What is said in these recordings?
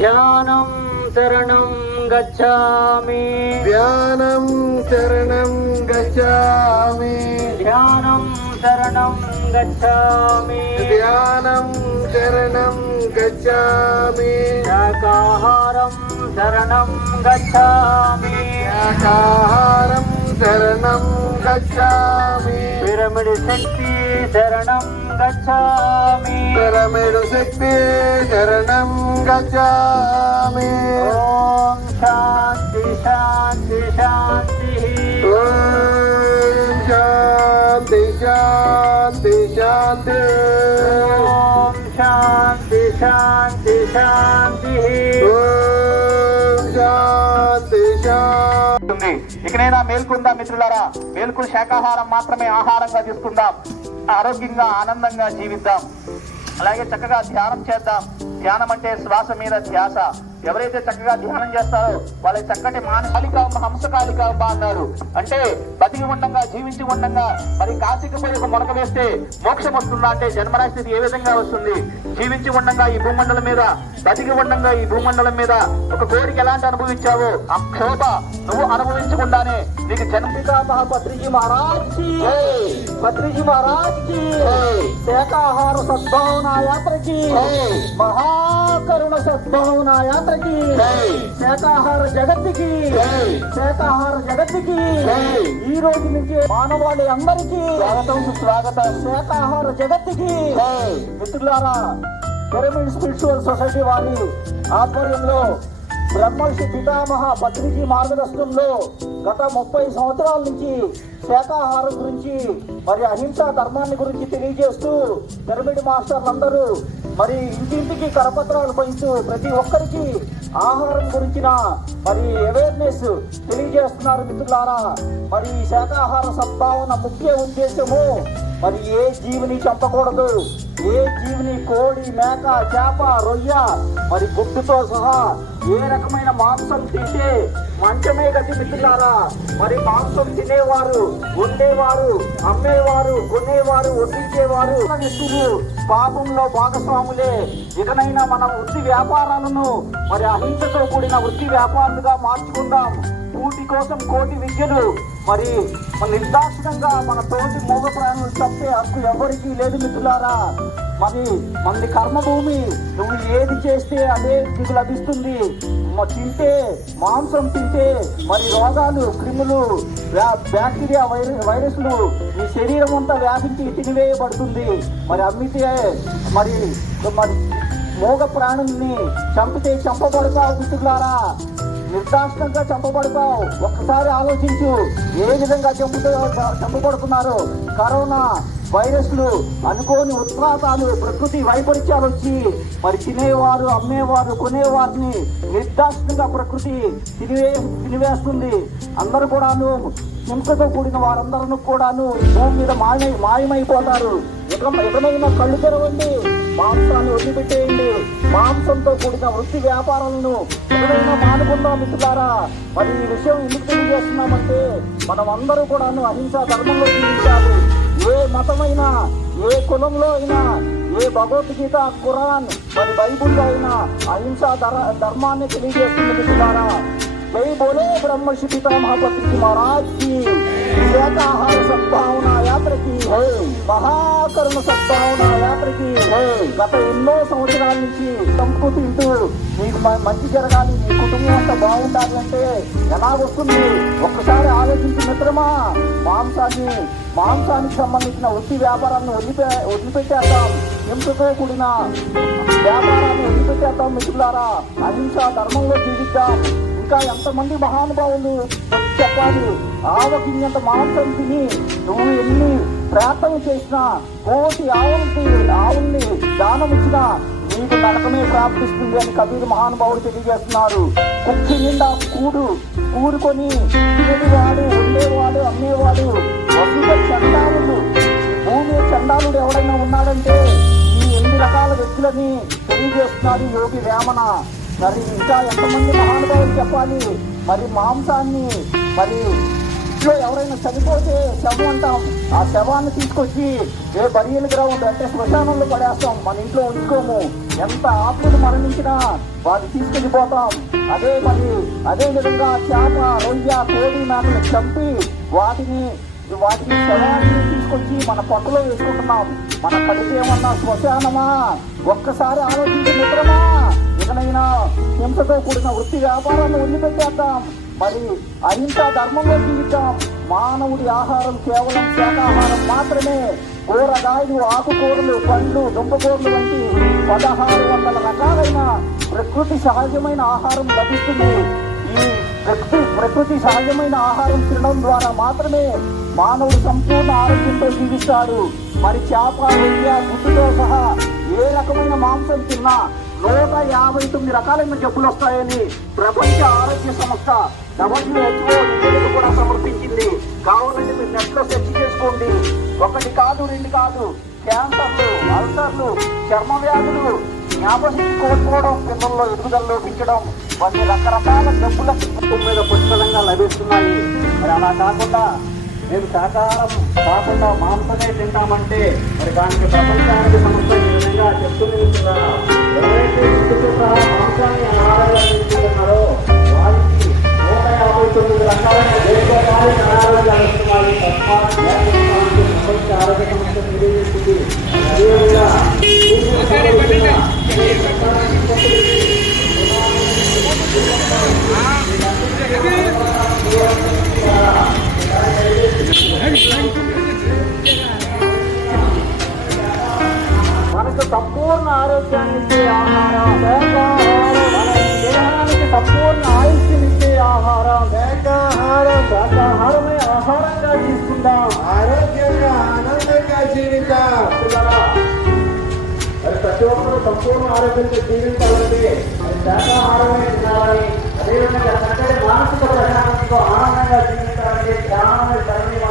ஞானம் சரணம் கச்சாமி. தியானம் சரணம் கச்சாமி. தியானம் சரணம் கச்சாமி. தியானம் சரணம் கச்சாமி. சாகாஹாரம் சரணம் கச்சாமி. சாகாஹாரம் சரணம் கச்சாமி. பிரமிடு சக்தி சரணம் கச்சாமி. பிரமிடு சக்தி சரணம் கச்சாமி. ஓம் சாந்தி சாந்தி சாந்தி. ஓம் சாந்தி சாந்தி சாந்தி. ஓம் சாந்தி சாந்தி சாந்தி. ఇకనైనా మేల్కొందాం మిత్రులారా. మేల్కొని శాకాహారం మాత్రమే ఆహారంగా తీసుకుందాం. ఆరోగ్యంగా ఆనందంగా జీవిద్దాం. అలాగే చక్కగా ధ్యానం చేద్దాం. ధ్యానం అంటే శ్వాస మీద ధ్యాస. ఎవరైతే చక్కగా ధ్యానం చేస్తారో వాళ్ళ చక్కటి మానసిక హంసకాలిక అన్నారు. అంటే బతికి ఉండంగా జీవించి ఉండంగా మరి కాశీక ఒక మొలక వేస్తే మోక్షం వస్తుందా అంటే జన్మరాశి ఏ విధంగా వస్తుంది? జీవించి ఉండంగా ఈ భూమండలం మీద బతికి ఉండంగా ఈ భూమండలం మీద ఒక కోరిక ఎలాంటి అనుభవించావో ఆ క్షోభ నువ్వు అనుభవించకుండానే నీకు జన్మితా పత్రిజీ మహారాజ్ పత్రిజీ మహారాజ్కి శాకాహార సద్భావన యాత్రకి మహాకరుణ సద్భావన యాత్రకి. శాకాహార జగత్తుకి. శాకాహార జగత్తుకి. ఈ రోజు నుంచి మానవాళి అందరికీ. స్వాగతం సుస్వాగతం. శాకాహార జగత్తుకి. మిత్రులారా పిరమిడ్ స్పిరిచువల్ సొసైటీ వారి ఆధ్వర్యంలో బ్రహ్మర్షి పితామహ పత్రిజీ మార్గదర్శనంలో గత ముప్పై సంవత్సరాల నుంచి శాకాహారం గురించి మరి అహింసా ధర్మాన్ని గురించి తెలియజేస్తూ పిరమిడ్ మాస్టర్లందరూ మరి ఇంటింటికి కరపత్రాలు పంచుతూ ప్రతి ఒక్కరికి ఆహారం గురించిన మరి అవేర్నెస్ తెలియజేస్తున్నారు మిత్రులారా. మరి ఈ శాకాహార సద్భావన ముఖ్య ఉద్దేశము మరి ఏ జీవిని చంపకూడదు ఏ జీవిని కోడి మేక చేప రొయ్య మరి గుడ్డుతో సహా ఏ రకమైన మాంసం తింటే మంచమే గతి మిత్రులారా? మరి మాంసం తినేవారు వండేవారు అమ్మేవారు కొనేవారు వడ్డించేవారు. వ్యక్తులు పాపంలో భాగస్వాములే. ఇకనైనా మన వృత్తి వ్యాపారాలను మరి అహింసతో కూడిన వృత్తి వ్యాపారులుగా మార్చుకుందాం. కూటి కోసం కోటి విద్యలు. మరి నిర్దాక్షిణంగా మన తోటి మూగ ప్రాణులు తప్పే హక్కు ఎవరికీ లేదు మిత్రులారా. మరి మనది కర్మభూమి నువ్వు ఏది చేస్తే అదే నీకు లభిస్తుంది. తింటే మాంసం తింటే మరి రోగాలు క్రిములు బ్యాక్టీరియా వైరస్ వైరస్లు నీ శరీరం అంతా వ్యాపించి తినివేయబడుతుంది. మరి అమ్మితే మరి మరి మూగ ప్రాణుల్ని చంపితే చంపబడతావు మిత్రులారా. నిర్దాక్షిణంగా చంపబడతావు. ఒక్కసారి ఆలోచించు ఏ విధంగా చంపుతో చంపబడుతున్నారు? కరోనా వైరస్లు అనుకోని ఉత్పాతాలు ప్రకృతి వైపరీత్యాలు వచ్చి మరి తినేవారు అమ్మేవారు కొనేవారిని నిర్దాక్షిణంగా ప్రకృతి తినివే తినివేస్తుంది. అందరూ కూడాను హింసతో కూడిన వారందరూ కూడాను భూమి మీద మాయ మాయమైపోతారు. ఇక కళ్ళు తెరవండి మాంసాన్ని వదిలిపెట్టేయండి. మాంసంతో కూడిన వృత్తి వ్యాపారాలను ఎక్కడైనా మానుకుందాం మిత్రులారా. మరి ఈ విషయం ఎందుకు తెలియజేస్తున్నామంటే మనం అందరూ కూడాను అహింసా ధర్మంలో జీవించాలి. ఏ మతమైనా ఏ కులంలో అయినా ఏ భగవద్గీత ఖురాన్ మరి బైబుల్లో అయినా అహింసా ధర్మాన్ని తెలియజేస్తుంది మిత్రులారా జై బోలే బ్రహ్మర్షి పితామహపత్రికి మహారాజ్కి శాకాహార సద్భావన యాత్రకి మహాకరుణ సద్భావన యాత్రకి గత ఎన్నో సంవత్సరాల నుంచి చంపు తింటూ మీకు మ- మంచి జరగాలి మీ కుటుంబం అంతా బాగుండాలి అంటే ఎలా వస్తుంది? ఒక్కసారి ఆలోచించి మిత్రమా మాంసాన్ని మాంసానికి సంబంధించిన వృత్తి వ్యాపారాన్ని వదిలిపే వదిలిపెట్టేద్దాం ఎంపికతో కూడిన వ్యాపారాన్ని వదిలిపెట్టేద్దాం మిత్రులారా. అహింస ధర్మంలో జీవిద్దాం. ఇంకా ఎంతమంది మహానుభావులు చెప్పాలి? ఆవకింత మాంసం తిని నువ్వు ఎన్ని ప్రార్థన చేసినా కోటి ఆవులకి ఆవుల్ని దానం ఇచ్చినా నీకు నరకమే ప్రాప్తిస్తుంది అని కబీర్ మహానుభావుడు తెలియజేస్తున్నారు. కుక్కి నిండా కూడు కూడుకొని తినేవాడు ఉండేవాడు అమ్మేవాడు చండాలుడు భూమి చండాలుడు ఎవడైనా ఉన్నాడంటే ఈ ఎన్ని రకాల వ్యక్తులని తెలియజేస్తున్నారు యోగి వేమన. మరి ఇంకా ఎంతమంది మహానుభావులు చెప్పాలి? మరి మాంసాన్ని మరి ఇంట్లో ఎవరైనా చనిపోతే శవం అంటాం. ఆ శవాన్ని తీసుకొచ్చి ఏ బరియల్ గ్రౌండ్ అంటే శ్మశానంలో పడేస్తాం. మన ఇంట్లో ఉంచుకోము. ఎంత ఆత్మలు మరణించినా వాటిని తీసుకెళ్ళిపోతాం అదే మరి అదే విధంగా చేప రొయ్య కోడి మేకలు చంపి వాటిని వాటిని శవాన్ని తీసుకొచ్చి మన పొట్టలో వేసుకుంటున్నాం. మన కడుపు ఏమన్నా శ్మశానమా? ఒక్కసారి ఆలోచించి మిత్రమా? ఇకనైనా హింసతో కూడిన వృత్తి వ్యాపారాన్ని వదిలిపెట్టేద్దాం. మరి అహింస ధర్మంలో జీవిద్దాం. మానవుడి ఆహారం కేవలం శాకాహారం మాత్రమే. కూరగాయలు ఆకుకూరలు పండ్లు దుంపకూరలు వంటి పదహారు వందల రకాలైన ప్రకృతి సహజమైన ఆహారం లభిస్తుంది. ఈ ప్రకృతి ప్రకృతి సహజమైన ఆహారం తినడం ద్వారా మాత్రమే మానవుడు సంపూర్ణ ఆరోగ్యంతో జీవిస్తాడు. మరి చేప రొయ్య గుడ్డుతో సహా ఏ రకమైన మాంసం తిన్నా నూట యాభై తొమ్మిది రకాలైన జబ్బులు వస్తాయని ప్రపంచ ఆరోగ్య సంస్థ డబ్ల్యూహెచ్ఓ నివేదిక కూడా సమర్పించింది. కావాలంటే మీరు నెట్లో సెర్చ్ చేసుకోండి. ఒకటి కాదు రెండు కాదు క్యాన్సర్లు అల్సర్లు చర్మ వ్యాధులు జ్ఞాపశక్తి కోల్పోవడం పిల్లల్లో ఎదుగుదల లోపించడం వంటి రకరకాల జబ్బుల మీద పుష్కలంగా లభిస్తున్నాయి. మరి అలా కాకుండా మేము శాకాహారం కాకుండా మాంసమే తింటామంటే మరి దానికి ప్రపంచానికి సంస్థ విధంగా చెప్తున్నారు ఎవరైతే ఇంటితో సహా మాంసాన్ని ఆహారంగా తీసుకుంటున్నారో వారికి నూట యాభై తొమ్మిది రకాలైన దీర్ఘకాలిక అనారోగ్యాలు వస్తున్నాయి ఆరోగ్య అదేవిధంగా సంపూర్ణ ఆరోగ్యాన్ని ఇచ్చే ఆహారం శాకాహారం మన దేహానికి సంపూర్ణ ఆయుష్నిచ్చే ఆహారం శాకాహారం శాకాహారమే ఆహారంగా తీసుకుందాం. ఆరోగ్యంగా ఆనందంగా పిల్లరా, మరి ప్రతి ఒక్కరూ సంపూర్ణ ఆరోగ్యంతో జీవించాలంటే మరి శాకాహారమే తినాలని అదేవిధంగా చక్కటి మానసిక ప్రశాంతంతో ఆనందంగా జీవించాలంటే సరైన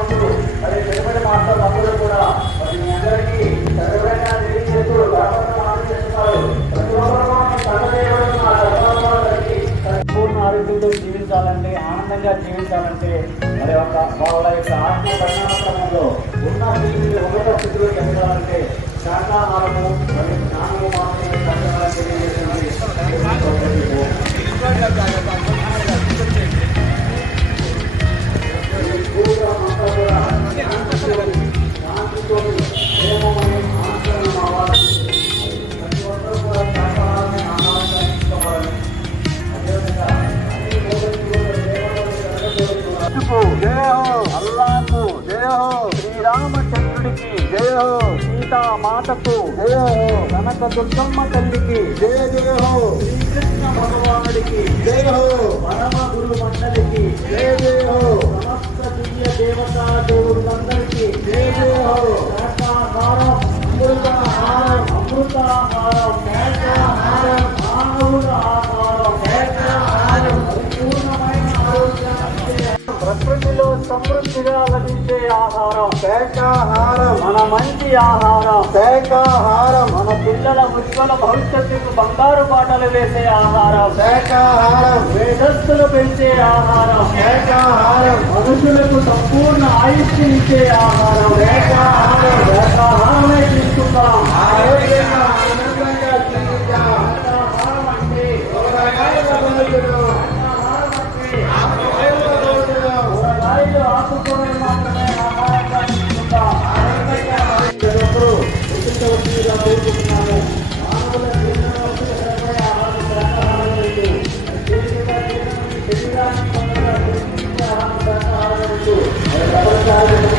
ఆరోగ్యంతో జీవించాలంటే ఆనందంగా జీవించాలంటే మరి ఒక వాళ్ళ యొక్క ఆత్మ పరిణామక్రమంలో ఉన్న స్థితిని ఉన్నత స్థితిలో ఎదగాలంటే శాఖాహారము మరియు శ్రీరామచంద్రుడికి. జయ హో. సీతామాతకు. జయ హో. కనక దుర్గమ్మ తల్లికి. జయ జయ హో. శ్రీకృష్ణ భగవానుడికి. జయ హో. పరమ గురు మండలికి. జయ జయ హో. సమస్త దివ్య దేవతా దేవుళ్ళందరికీ. జయ జయ హో. లభించే ఆహారం శాఖాహారం మన మంచి ఆహారం. శాఖాహారం మన పిల్లల ఉజ్వల భవిష్యత్తుకు బంగారు బాటలు వేసే ఆహారం. శాఖాహారం మేధస్సులు పెంచే ఆహారం. శాఖాహారం మనుషులకు సంపూర్ణ ఆయుష్నిచ్చే ఆహారం. శాఖాహారం శాఖాహారమే తీసుకుందాం. ఆరోగ్యంగా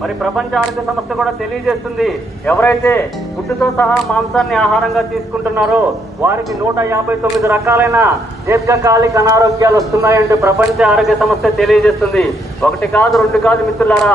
మరి ప్రపంచ ఆరోగ్య సంస్థ కూడా తెలియజేస్తుంది. ఎవరైతే గుడ్డుతో సహా మాంసాన్ని ఆహారంగా తీసుకుంటున్నారో వారికి నూట యాభై తొమ్మిది రకాలైన దీర్ఘకాలిక అనారోగ్యాలు వస్తున్నాయంటే ప్రపంచ ఆరోగ్య సంస్థ తెలియజేస్తుంది. ఒకటి కాదు రెండు కాదు మిత్రులారా